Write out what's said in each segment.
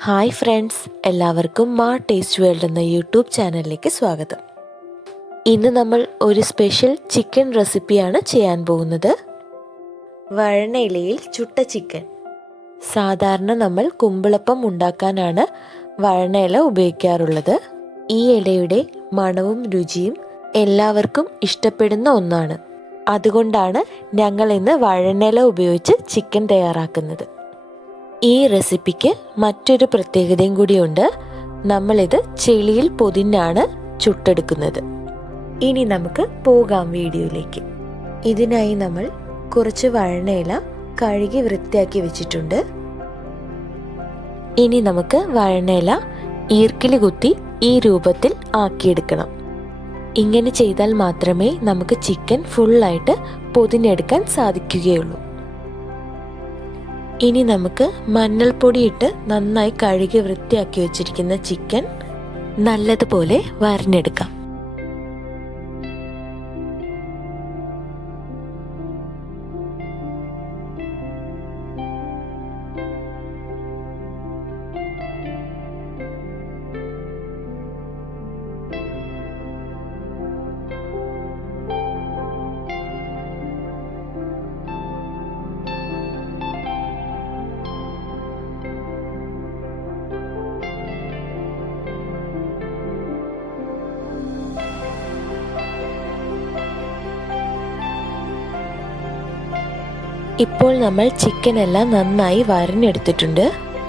Hi friends, എല്ലാവർക്കും മാ taste world എന്ന യൂട്യൂബ് ചാനലിലേക്ക് സ്വാഗതം. ഇന്ന് നമ്മൾ ഒരു സ്പെഷ്യൽ ചിക്കൻ റെസിപ്പിയാണ് ചെയ്യാൻ പോകുന്നത്. വഴനയിലയിൽ ചുട്ട ചിക്കൻ. സാധാരണ നമ്മൾ കുമ്പിളപ്പം ഉണ്ടാക്കാനാണ് വഴനയില ഉപയോഗിക്കാറുള്ളത്. ഈ ഇലയുടെ മണവും രുചിയും എല്ലാവർക്കും ഇഷ്ടപ്പെടുന്ന ഒന്നാണ്. അതുകൊണ്ടാണ് ഞങ്ങൾ ഇന്ന് വഴനയില ഉപയോഗിച്ച് ചിക്കൻ തയ്യാറാക്കുന്നത്. ഈ റെസിപ്പിക്ക് മറ്റൊരു പ്രത്യേകതയും കൂടിയുണ്ട്. നമ്മളിത് ചെളിയിൽ പൊതിഞ്ഞാണ് ചുട്ടെടുക്കുന്നത്. ഇനി നമുക്ക് പോകാം വീഡിയോയിലേക്ക്. ഇതിനായി നമ്മൾ കുറച്ച് വഴനയില കഴുകി വൃത്തിയാക്കി വെച്ചിട്ടുണ്ട്. ഇനി നമുക്ക് വഴനയില ഈർക്കിലി കുത്തി ഈ രൂപത്തിൽ ആക്കിയെടുക്കണം. ഇങ്ങനെ ചെയ്താൽ മാത്രമേ നമുക്ക് ചിക്കൻ ഫുള്ളായിട്ട് പൊതിഞ്ഞെടുക്കാൻ സാധിക്കുകയുള്ളൂ. ഇനി നമുക്ക് മഞ്ഞൾപ്പൊടി ഇട്ട് നന്നായി കഴുകി വൃത്തിയാക്കി വെച്ചിരിക്കുന്ന ചിക്കൻ നല്ലതുപോലെ വരഞ്ഞെടുക്കാം. ഇപ്പോൾ നമ്മൾ ചിക്കൻ എല്ലാം നന്നായി വരഞ്ഞെടുത്തിട്ടുണ്ട്.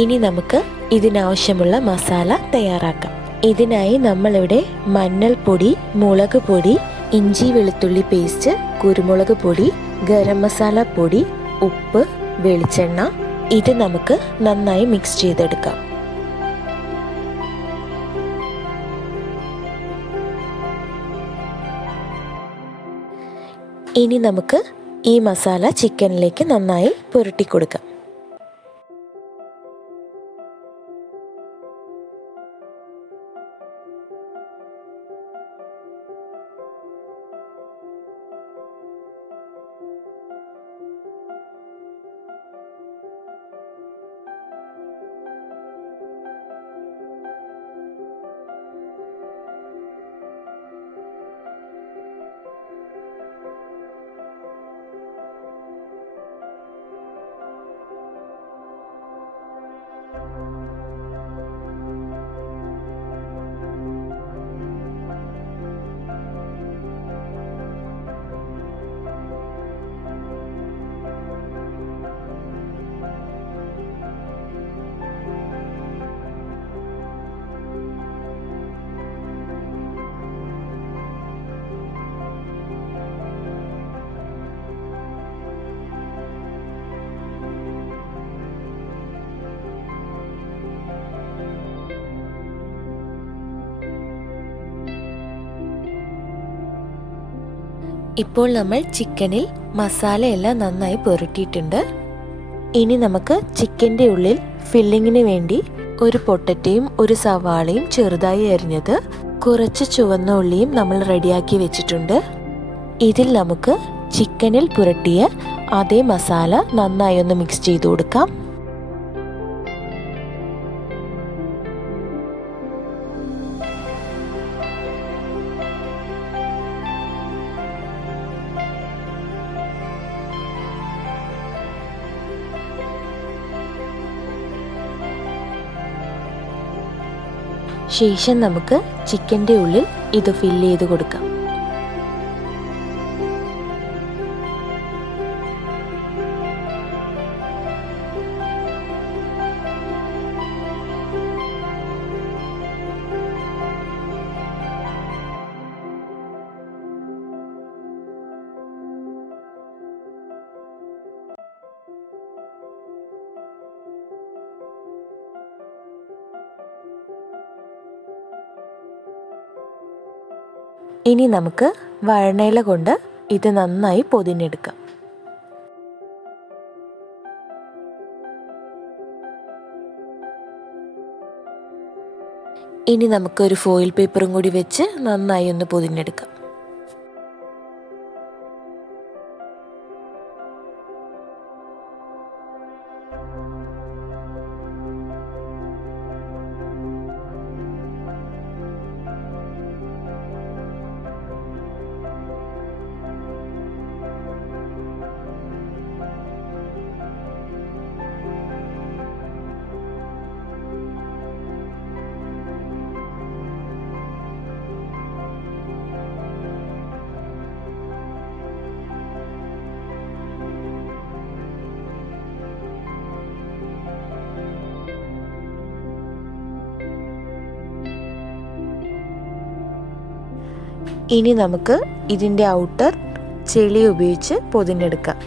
ഇനി നമുക്ക് ഇതിനാവശ്യമുള്ള മസാല തയ്യാറാക്കാം. ഇതിനായി നമ്മളിവിടെ മഞ്ഞൾപ്പൊടി, മുളക് പൊടി, ഇഞ്ചി വെളുത്തുള്ളി പേസ്റ്റ്, കുരുമുളക് പൊടി, ഗരം മസാല പൊടി, ഉപ്പ്, വെളിച്ചെണ്ണ, ഇത് നമുക്ക് നന്നായി മിക്സ് ചെയ്തെടുക്കാം. ഇനി നമുക്ക് ഈ മസാല ചിക്കനിലേക്ക് നന്നായി പുരട്ടി കൊടുക്കാം. ഇപ്പോൾ നമ്മൾ ചിക്കനിൽ മസാലയെല്ലാം നന്നായി പുരട്ടിയിട്ടുണ്ട്. ഇനി നമുക്ക് ചിക്കൻ്റെ ഉള്ളിൽ ഫില്ലിങ്ങിന് വേണ്ടി ഒരു പൊട്ടറ്റയും ഒരു സവാളയും ചെറുതായി അരിഞ്ഞത്, കുറച്ച് ചുവന്ന ഉള്ളിയും നമ്മൾ റെഡിയാക്കി വെച്ചിട്ടുണ്ട്. ഇതിൽ നമുക്ക് ചിക്കനിൽ പുരട്ടിയ അതേ മസാല നന്നായി ഒന്ന് മിക്സ് ചെയ്ത് കൊടുക്കാം. ശേഷം നമുക്ക് ചിക്കൻ്റെ ഉള്ളിൽ ഇത് ഫില്ല് ചെയ്ത് കൊടുക്കാം. ഇനി നമുക്ക് വഴനയില കൊണ്ട് ഇത് നന്നായി പൊതിഞ്ഞെടുക്കാം. ഇനി നമുക്ക് ഒരു ഫോയിൽ പേപ്പറും കൂടി വെച്ച് നന്നായി ഒന്ന് പൊതിഞ്ഞെടുക്കാം. ഇനി നമുക്ക് ഇതിൻ്റെ ഔട്ടർ ചെളി ഉപയോഗിച്ച് പൊതിഞ്ഞെടുക്കാം.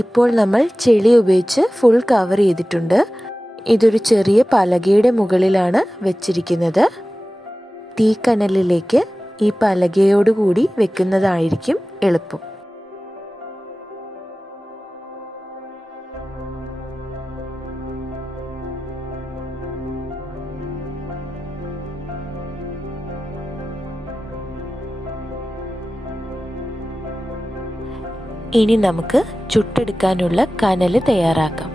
ഇപ്പോൾ നമ്മൾ ചെളി ഉപയോഗിച്ച് ഫുൾ കവർ ചെയ്തിട്ടുണ്ട്. ഇതൊരു ചെറിയ പലകയുടെ മുകളിലാണ് വെച്ചിരിക്കുന്നത്. തീക്കനലിലേക്ക് ഈ പലകയോടുകൂടി വെക്കുന്നതായിരിക്കും എളുപ്പം. ഇനി നമുക്ക് ചുട്ടെടുക്കാനുള്ള കനൽ തയ്യാറാക്കാം.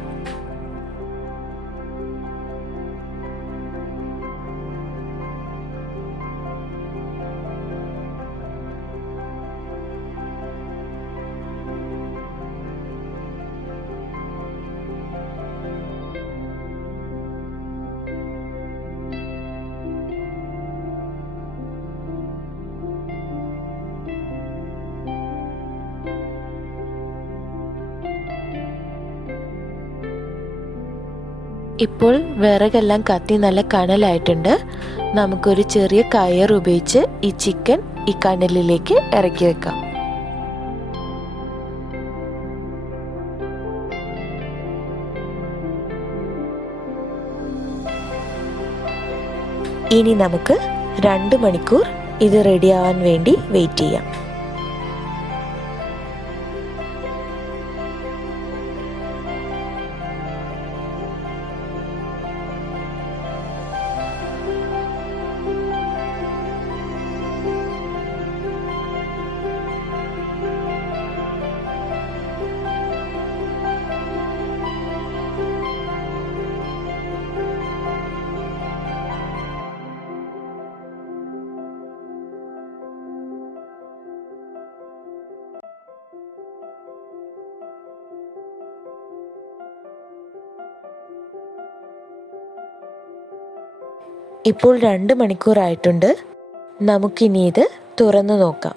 ഇപ്പോൾ വിറകെല്ലാം കത്തി നല്ല കനലായിട്ടുണ്ട്. നമുക്കൊരു ചെറിയ കയർ ഉപയോഗിച്ച് ഈ ചിക്കൻ ഈ കനലിലേക്ക് ഇറക്കി വെക്കാം. ഇനി നമുക്ക് 2 മണിക്കൂർ ഇത് റെഡിയാവാൻ വേണ്ടി വെയിറ്റ് ചെയ്യാം. ഇപ്പോൾ 2 മണിക്കൂറായിട്ടുണ്ട്. നമുക്കിനി ഇത് തുറന്നു നോക്കാം.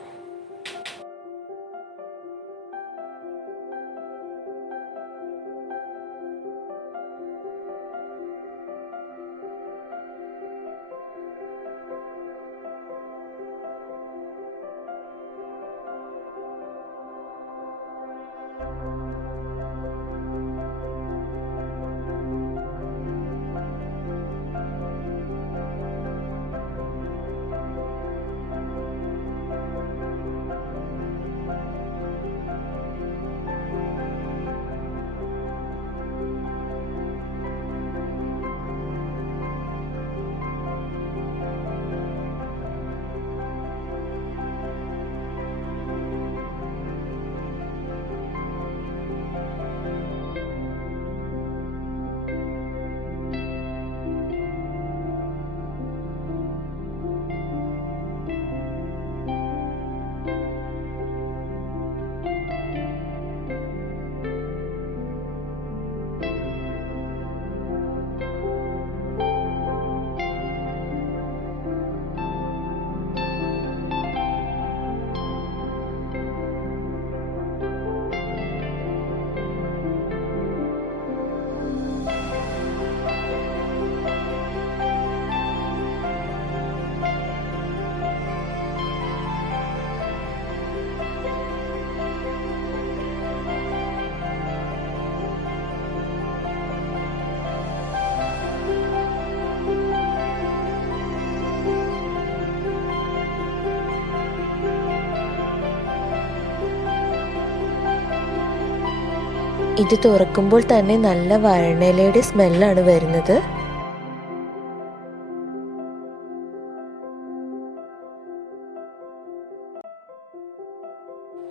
ഇത് തുറക്കുമ്പോൾ തന്നെ നല്ല വഴനയിലയുടെ സ്മെല്ലാണ് വരുന്നത്.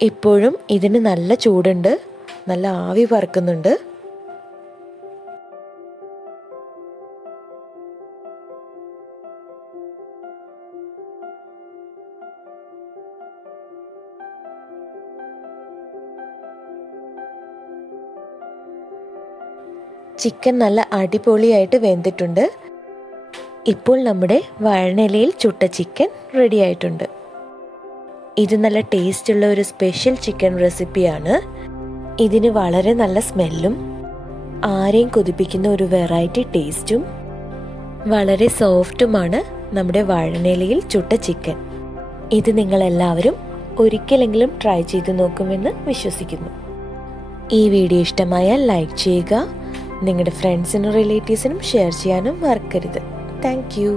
ഇപ്പോഴും ഇതിന് നല്ല ചൂടുണ്ട്, നല്ല ആവി പറക്കുന്നുണ്ട്. ചിക്കൻ നല്ല അടിപൊളിയായിട്ട് വെന്തിട്ടുണ്ട്. ഇപ്പോൾ നമ്മുടെ വഴനയിലയിൽ ചുട്ട ചിക്കൻ റെഡി ആയിട്ടുണ്ട്. ഇത് നല്ല ടേസ്റ്റുള്ള ഒരു സ്പെഷ്യൽ ചിക്കൻ റെസിപ്പിയാണ്. ഇതിന് വളരെ നല്ല സ്മെല്ലും ആരെയും കൊതിപ്പിക്കുന്ന ഒരു വെറൈറ്റി ടേസ്റ്റും വളരെ സോഫ്റ്റുമാണ് നമ്മുടെ വഴനയിലയിൽ ചുട്ട ചിക്കൻ. ഇത് നിങ്ങളെല്ലാവരും ഒരിക്കലെങ്കിലും ട്രൈ ചെയ്ത് നോക്കുമെന്ന് വിശ്വസിക്കുന്നു. ഈ വീഡിയോ ഇഷ്ടമായാൽ ലൈക്ക് ചെയ്യുക. നിങ്ങളുടെ ഫ്രണ്ട്സിനും റിലേറ്റീവ്സിനും ഷെയർ ചെയ്യാനും മറക്കരുത്. Thank you.